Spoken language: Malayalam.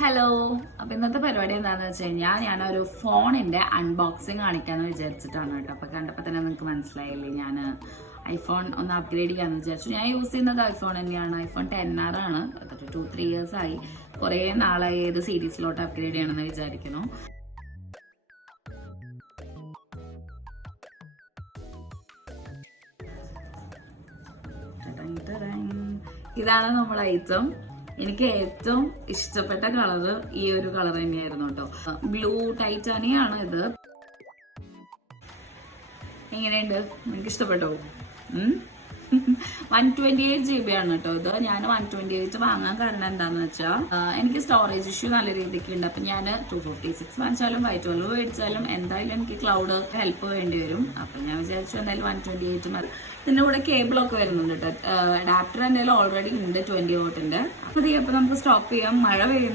ഹലോ. അപ്പൊ ഇന്നത്തെ പരിപാടി എന്താണെന്ന് വെച്ച് കഴിഞ്ഞാൽ ഞാനൊരു ഫോണിന്റെ അൺബോക്സിങ് കാണിക്കാന്ന് വിചാരിച്ചിട്ടാണ് കേട്ടോ. അപ്പൊ കണ്ടപ്പോ തന്നെ നിങ്ങൾക്ക് മനസ്സിലായില്ലേ, ഞാൻ ഐഫോൺ ഒന്ന് അപ്ഗ്രേഡ് ചെയ്യാന്ന് വിചാരിച്ചു. ഞാൻ യൂസ് ചെയ്യുന്നത് ഐഫോൺ തന്നെയാണ്. ഐഫോൺ 10R ആണ്. 2-3 ഇയേഴ്സ് ആയി. കുറെ നാളായി ഏത് സീരീസിലോട്ട് അപ്ഗ്രേഡ് ചെയ്യണമെന്ന് വിചാരിക്കുന്നു. ഇതാണ് നമ്മുടെ ഐറ്റം. എനിക്ക് ഏറ്റവും ഇഷ്ടപ്പെട്ട കളറ് ഈ ഒരു കളർ തന്നെയായിരുന്നു കേട്ടോ. ബ്ലൂ ടൈറ്റാനിയ ആണ് ഇത്. എങ്ങനെയുണ്ട്? എനിക്ക് ഇഷ്ടപ്പെട്ടോ? 128GB ആണ് കേട്ടോ ഇത്. ഞാൻ 128 വാങ്ങാൻ കാരണം എന്താന്ന് വെച്ചാൽ എനിക്ക് സ്റ്റോറേജ് ഇഷ്യൂ നല്ല രീതിക്ക് ഉണ്ട്. അപ്പൊ ഞാൻ 256 വാങ്ങിച്ചാലും 512 മേടിച്ചാലും എന്തായാലും എനിക്ക് ക്ലൗഡ് ഹെൽപ്പ് വേണ്ടി വരും. അപ്പൊ ഞാൻ വിചാരിച്ചു എന്തായാലും 128 മതി. ഇതിന്റെ കൂടെ കേബിളൊക്കെ വരുന്നുണ്ട് കേട്ടോ. അഡാപ്റ്റർ എന്തായാലും ഓൾറെഡി ഉണ്ട് 20 വോട്ടിന്റെ. അപ്പൊ നമുക്ക് സ്റ്റോപ്പ് ചെയ്യാം. മഴ പെയ്യുന്നു.